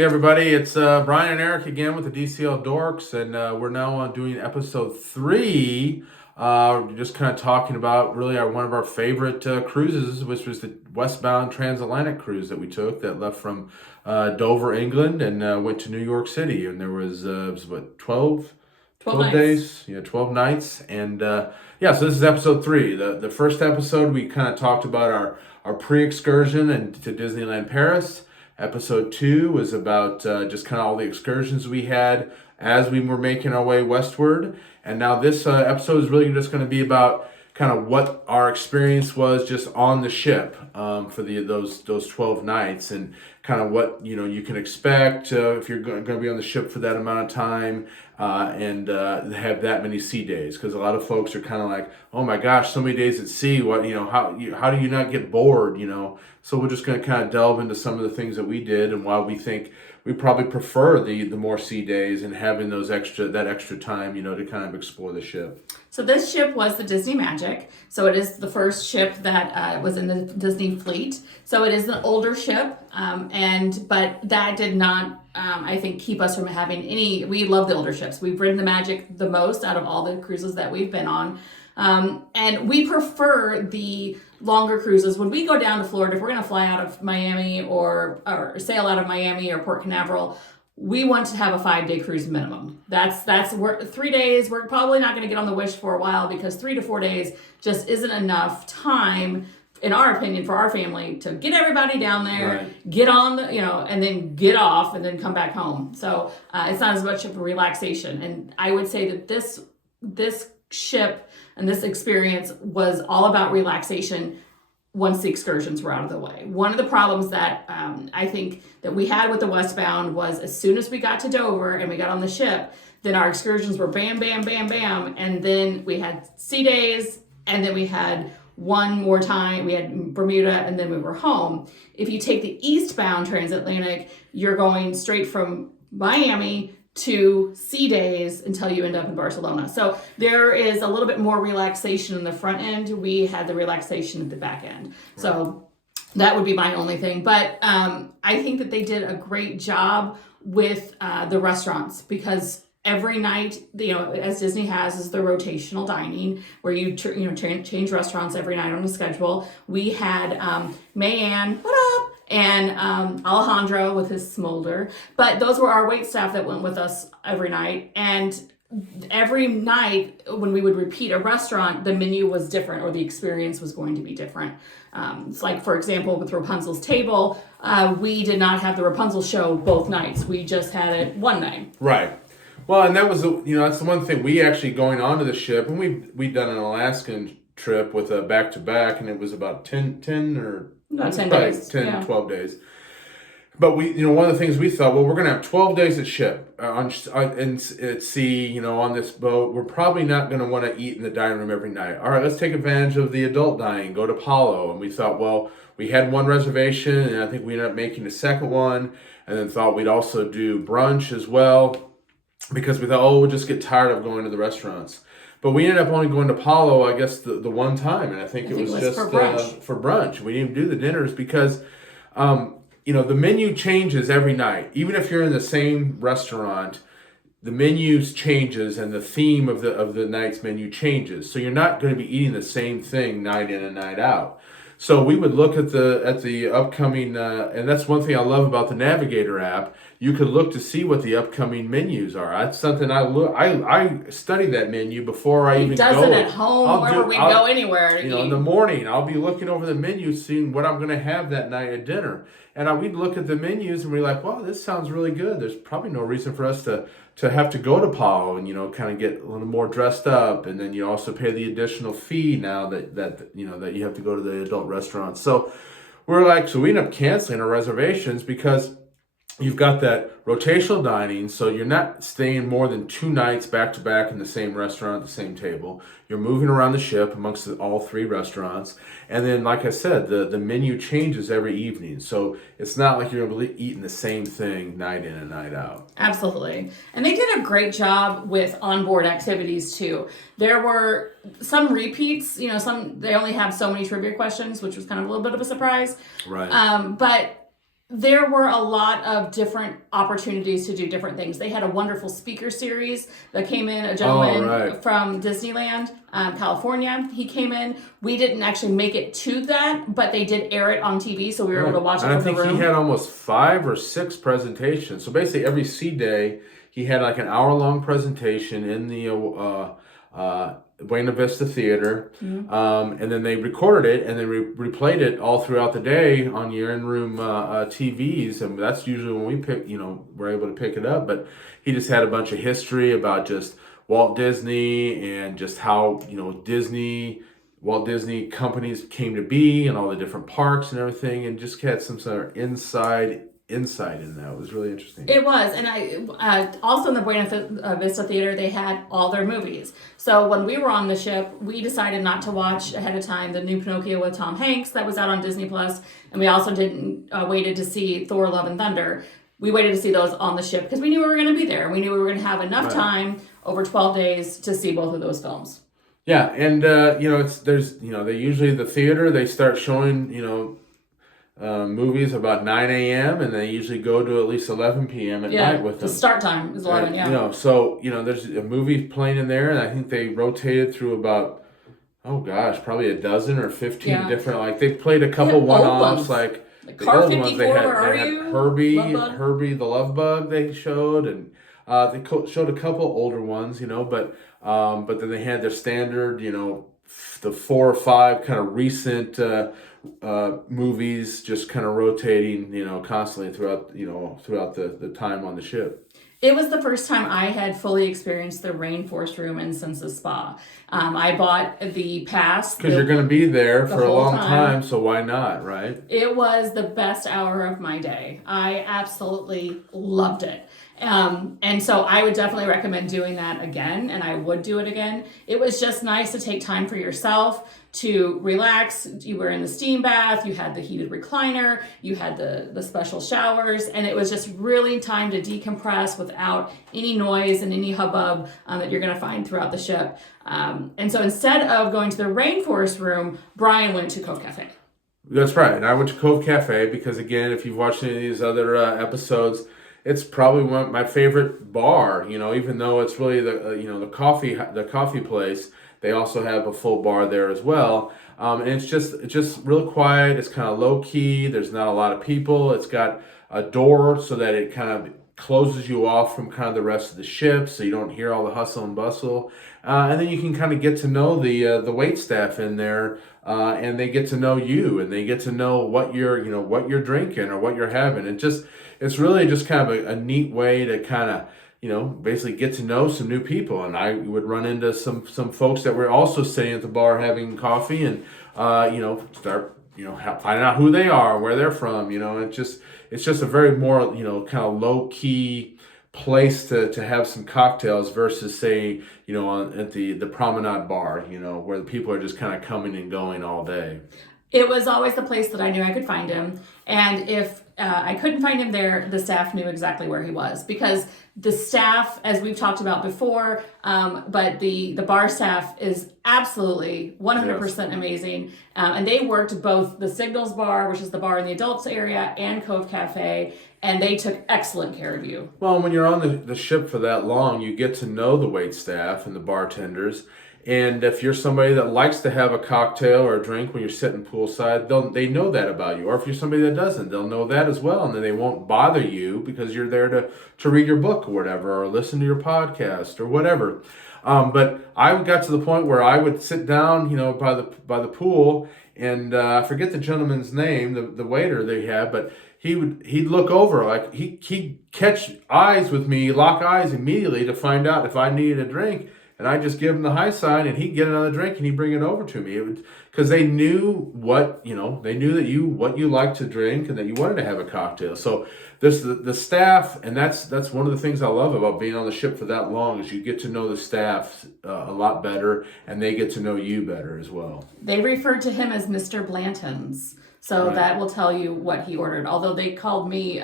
Hey everybody, it's Brian and Eric again with the DCL Dorks, and we're now doing episode 3. Just kind of talking about really one of our favorite cruises, which was the westbound Transatlantic cruise that we took that left from Dover, England, and went to New York City. And there was, it was what, 12 days? Yeah, 12 nights. And yeah, so this is episode 3. The first episode, we kind of talked about our pre-excursion and to Disneyland Paris. Episode 2 was about just kind of all the excursions we had as we were making our way westward. And now this episode is really just going to be about kind of what our experience was just on the ship for those 12 nights, and kind of what you can expect if you're going to be on the ship for that amount of time and have that many sea days. Because a lot of folks are kind of like, oh my gosh, so many days at sea. What how do you not get bored? So we're just going to kind of delve into some of the things that we did and why we think we probably prefer the more sea days and having that extra time, to kind of explore the ship. So this ship was the Disney Magic. So it is the first ship that was in the Disney fleet. So it is an older ship, but that did not, I think, keep us from having any. We love the older ships. We've ridden the Magic the most out of all the cruises that we've been on. And we prefer the longer cruises. When we go down to Florida, if we're going to fly out of Miami or sail out of Miami or Port Canaveral, we want to have a 5-day cruise minimum. That's 3 days. We're probably not going to get on the Wish for a while because 3 to 4 days just isn't enough time, in our opinion, for our family to get everybody down there, right, get on the, and then get off and then come back home. So it's not as much of a relaxation. And I would say that this ship and this experience was all about relaxation once the excursions were out of the way. One of the problems that I think that we had with the westbound was as soon as we got to Dover and we got on the ship, then our excursions were bam, bam, bam, bam. And then we had sea days, and then we had one more time, we had Bermuda, and then we were home. If you take the eastbound Transatlantic, you're going straight from Miami to sea days until you end up in Barcelona. So there is a little bit more relaxation in the front end. We had the relaxation at the back end. Right. So that would be my only thing. But I think that they did a great job with the restaurants, because every night, as Disney has, is the rotational dining where you change restaurants every night on a schedule. We had Mayanne, what up? And Alejandro with his smolder. But those were our wait staff that went with us every night. And every night when we would repeat a restaurant, the menu was different, or the experience was going to be different. It's like, for example, with Rapunzel's Table, we did not have the Rapunzel show both nights. We just had it one night. Right. Well, and that was, that's the one thing we actually going onto the ship, and we'd done an Alaskan trip with a back-to-back, and it was about 10 or... About 10 days. 10, yeah. 12 days. But we, one of the things we thought, well, we're going to have 12 days at ship, at sea, on this boat. We're probably not going to want to eat in the dining room every night. All right, let's take advantage of the adult dining, go to Palo. And we thought, well, we had one reservation, and I think we ended up making the second one, and then thought we'd also do brunch as well, because we thought, we'll just get tired of going to the restaurants. But we ended up only going to Palo, I guess, the one time, and I think it was just for brunch. We didn't do the dinners because, the menu changes every night. Even if you're in the same restaurant, the menu changes and the theme of the night's menu changes. So you're not going to be eating the same thing night in and night out. So we would look at the upcoming, and that's one thing I love about the Navigator app. You could look to see what the upcoming menus are. That's something I study that menu before I even go. He does it at home, wherever we go anywhere. In the morning, I'll be looking over the menu, seeing what I'm going to have that night at dinner. And we'd look at the menus and we're like, wow, this sounds really good. There's probably no reason for us to have to go to Palo and, kind of get a little more dressed up. And then you also pay the additional fee now that you have to go to the adult restaurant. So we're like, so we end up canceling our reservations because you've got that rotational dining, so you're not staying more than 2 nights back to back in the same restaurant, the same table. You're moving around the ship amongst all 3 restaurants. And then, like I said, the menu changes every evening. So it's not like you're eating the same thing night in and night out. Absolutely. And they did a great job with onboard activities, too. There were some repeats. They only have so many trivia questions, which was kind of a little bit of a surprise. Right. But There were a lot of different opportunities to do different things. They had a wonderful speaker series that came in, a gentleman right. from Disneyland, California. He came in. We didn't actually make it to that, but they did air it on TV, so we were able to watch it And I from the think he room. had almost 5 or 6 presentations. So basically, every C day, he had like an hour-long presentation in the Buena Vista Theater, and then they recorded it and then replayed it all throughout the day on your in-room TVs, and that's usually when we we're able to pick it up. But he just had a bunch of history about just Walt Disney and just how Walt Disney companies came to be and all the different parks and everything, and just had some sort of insight in that. It was really interesting. It was, and I also in the Buena Vista Theater they had all their movies. So when we were on the ship, we decided not to watch ahead of time the new Pinocchio with Tom Hanks that was out on Disney Plus, and we also didn't waited to see Thor: Love and Thunder. We waited to see those on the ship because we knew we were going to be there. We knew we were going to have enough time over 12 days to see both of those films. Yeah, and they usually the theater they start showing movies about 9 a.m. and they usually go to at least 11 p.m. at night with them. The start time is 11. There's a movie playing in there, and I think they rotated through about probably a dozen or 15 different. Like they played a couple one-offs, like the Car old 54, ones. They had Where Are You? Herbie the Love Bug. They showed, and they showed a couple older ones, but then they had their standard, the 4 or 5 kind of recent movies just kind of rotating, constantly throughout the time on the ship. It was the first time I had fully experienced the Rainforest Room in Senses Spa. I bought the pass. Because you're going to be there for a whole long time, so why not, right? It was the best hour of my day. I absolutely loved it. And so I would definitely recommend doing that again, and I would do it again. It was just nice to take time for yourself to relax. You were in the steam bath, you had the heated recliner, you had the special showers, and it was just really time to decompress without any noise and any hubbub that you're going to find throughout the ship. And so instead of going to the Rainforest Room, Brian went to Cove Cafe. That's right. And I went to Cove Cafe because, again, if you've watched any of these other episodes, it's probably my favorite bar. Even though it's really the coffee place, they also have a full bar there as well. And it's just real quiet. It's kind of low key. There's not a lot of people. It's got a door so that it kind of closes you off from kind of the rest of the ship, so you don't hear all the hustle and bustle. And then you can kind of get to know the wait staff in there, and they get to know you, and they get to know what you're drinking or what you're having. It's really just kind of a neat way to kind of basically get to know some new people. And I would run into some folks that were also sitting at the bar having coffee, and start finding out who they are, where they're from. It's just a very more kind of low key place to have some cocktails versus say at the promenade bar where the people are just kind of coming and going all day. It was always the place that I knew I could find him. And if I couldn't find him there, the staff knew exactly where he was, because the staff, as we've talked about before, but the bar staff is absolutely 100% amazing. And they worked both the Signals Bar, which is the bar in the adults area, and Cove Cafe, and they took excellent care of you. Well, when you're on the ship for that long, you get to know the wait staff and the bartenders. And if you're somebody that likes to have a cocktail or a drink when you're sitting poolside, they know that about you. Or if you're somebody that doesn't, they'll know that as well. And then they won't bother you because you're there to read your book or whatever, or listen to your podcast or whatever. But I got to the point where I would sit down, by the pool, and I forget the gentleman's name, the waiter they had, but he'd look over, like he'd catch eyes with me, lock eyes immediately to find out if I needed a drink. And I just give him the high sign, and he'd get another drink, and he'd bring it over to me. Because they knew what you like to drink, and that you wanted to have a cocktail. So there's the staff, and that's one of the things I love about being on the ship for that long, is you get to know the staff a lot better, and they get to know you better as well. They referred to him as Mr. Blanton's. So that will tell you what he ordered. Although they called me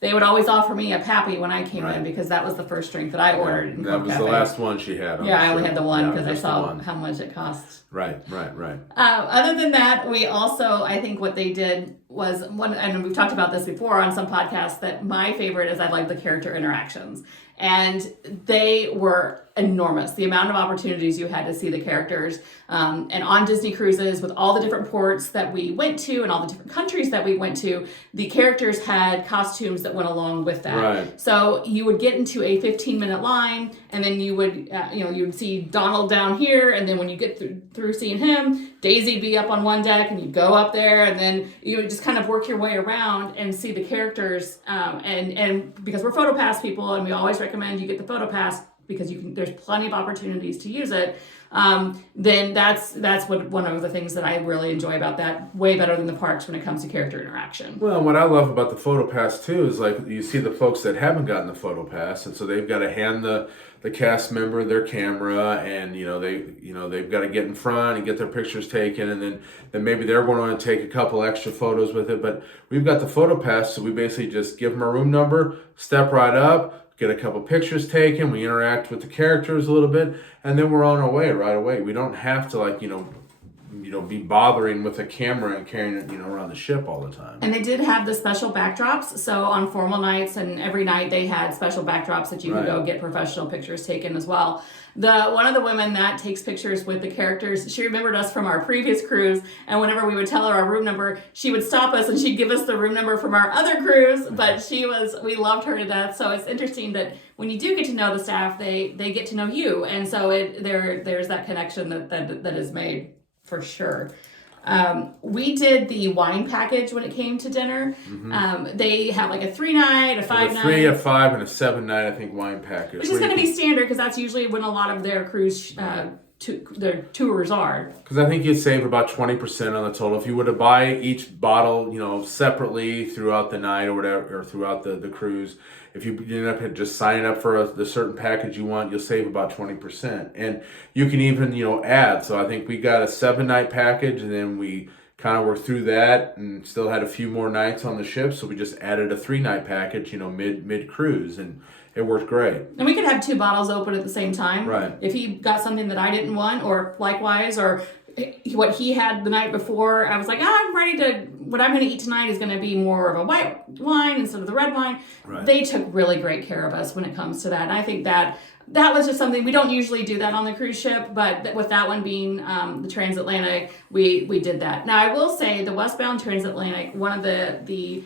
they would always offer me a Pappy when I came Right. in because that was the first drink that I ordered. In That Cove was Cafe. the last one she had. Yeah, I only had the one because I just the saw one. how much it costs. Right. Other than that, we also, I think what they did was and we've talked about this before on some podcasts, that my favorite is I like the character interactions. And they were enormous. The amount of opportunities you had to see the characters. And on Disney cruises, with all the different ports that we went to and all the different countries that we went to, the characters had costumes that went along with that. Right. So you would get into a 15-minute line, and then you would, you would see Donald down here, and then when you get through seeing him, Daisy be up on one deck, and you go up there, and then you would just kind of work your way around and see the characters. And because we're PhotoPass people, and we always recommend you get the PhotoPass because there's plenty of opportunities to use it. Then that's what one of the things that I really enjoy about that, way better than the parks when it comes to character interaction. Well, what I love about the PhotoPass too is like you see the folks that haven't gotten the PhotoPass, and so they've got to hand the cast member their camera, and they've got to get in front and get their pictures taken, and then maybe they're going to take a couple extra photos with it. But we've got the PhotoPass, so we basically just give them a room number, step right up, get a couple pictures taken, we interact with the characters a little bit, and then we're on our way right away. We don't have to be bothering with a camera and carrying it, around the ship all the time. And they did have the special backdrops. So on formal nights and every night they had special backdrops that you could go get professional pictures taken as well. One of the women that takes pictures with the characters, she remembered us from our previous cruise, and whenever we would tell her our room number, she would stop us and she'd give us the room number from our other cruise. But we loved her to death. So it's interesting that when you do get to know the staff, they get to know you, and so there's that connection that is made. For sure. We did the wine package when it came to dinner. Mm-hmm. They have like a 3-night, a 5-night. 3, a 5, and a 7-night, I think, wine package. Which is going to be standard because that's usually when a lot of their cruise their tours are. Because I think you'd save about 20% on the total. If you were to buy each bottle, separately throughout the night or whatever, or throughout the cruise, if you end up just signing up for the certain package you want, you'll save about 20%. And you can even, add. So I think we got a 7-night package, and then we kind of worked through that and still had a few more nights on the ship. So we just added a 3-night package, mid cruise, and it worked great. And we could have 2 bottles open at the same time. Right. If he got something that I didn't want, or likewise, or what he had the night before, I was like, I'm ready to, what I'm going to eat tonight is going to be more of a white wine instead of the red wine. Right. They took really great care of us when it comes to that. And I think that was just something, we don't usually do that on the cruise ship, but with that one being the Transatlantic, we did that. Now, I will say the westbound Transatlantic, one of the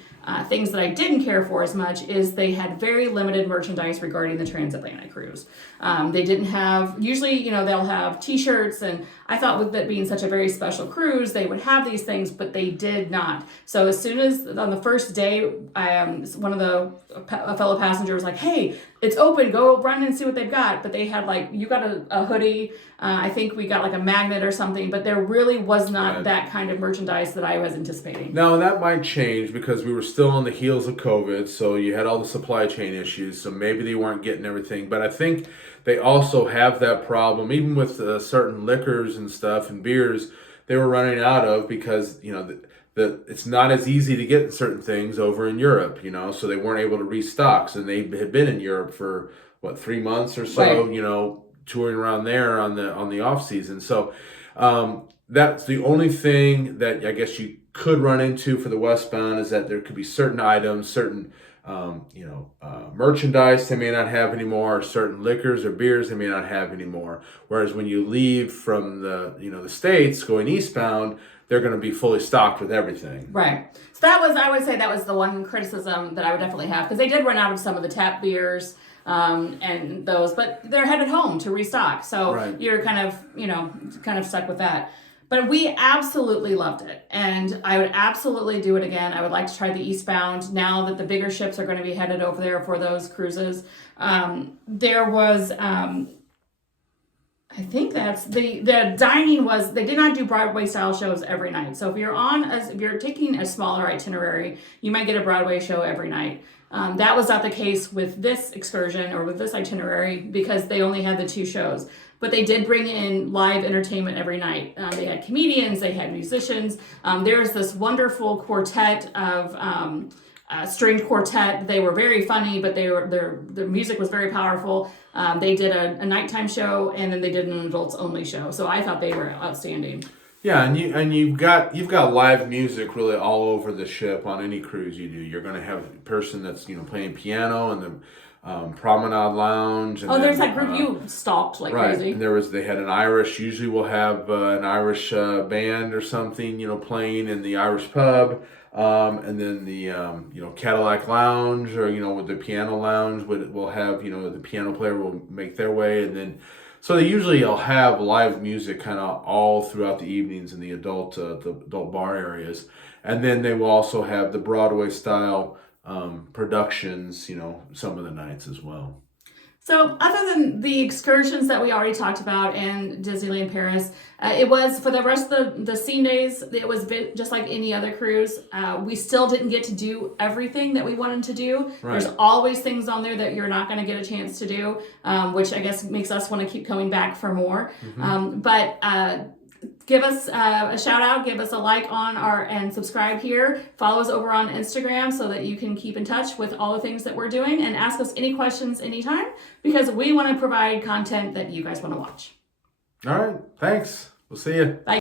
things that I didn't care for as much is they had very limited merchandise regarding the Transatlantic cruise. They didn't have, usually, they'll have t-shirts, and I thought with that being such a very special cruise, they would have these things, but they did not. So as soon as on the first day, one of a fellow passenger was like, hey, it's open, go run and see what they've got. But they had you got a hoodie, I think we got like a magnet or something, but there really was not that kind of merchandise that I was anticipating. Now that might change because we were still on the heels of COVID, so you had all the supply chain issues, so maybe they weren't getting everything. But I think they also have that problem, even with certain liquors and stuff and beers they were running out of because, it's not as easy to get certain things over in Europe, so they weren't able to restock. So they had been in Europe for 3 months or so, right. Touring around there on the off season. So that's the only thing that I guess you could run into for the westbound is that there could be certain items, certain merchandise they may not have anymore, or certain liquors or beers they may not have anymore. Whereas when you leave from the States going eastbound, they're going to be fully stocked with everything. Right. So I would say that was the one criticism that I would definitely have, because they did run out of some of the tap beers and those, but they're headed home to restock. So you're kind of stuck with that. But we absolutely loved it, and I would absolutely do it again. I would like to try the eastbound now that the bigger ships are going to be headed over there for those cruises. There was, I think that's the dining was, they did not do Broadway style shows every night. So if you're taking a smaller itinerary, you might get a Broadway show every night. That was not the case with this excursion or with this itinerary because they only had the 2 shows. But they did bring in live entertainment every night. They had comedians, they had musicians. There's this wonderful quartet of stringed quartet. They were very funny, but their music was very powerful. They did a nighttime show, and then they did an adults only show. So I thought they were outstanding. Yeah, and you've got live music really all over the ship on any cruise you do. You're going to have a person that's playing piano in the promenade lounge. And there's that group you stalked like right, crazy. and they had an Irish. Usually we'll have an Irish band or something playing in the Irish pub, and then the Cadillac Lounge or with the piano lounge we'll have the piano player will make their way, and then. So they usually will have live music kind of all throughout the evenings in the adult bar areas, and then they will also have the Broadway style productions, some of the nights as well. So other than the excursions that we already talked about and Disneyland Paris, it was for the rest of the scene days, it was just like any other cruise. We still didn't get to do everything that we wanted to do. Right. There's always things on there that you're not going to get a chance to do, which I guess makes us want to keep coming back for more. But give us a shout out, give us a like and subscribe here. Follow us over on Instagram so that you can keep in touch with all the things that we're doing and ask us any questions anytime because we want to provide content that you guys want to watch. All right. Thanks. We'll see you. Bye.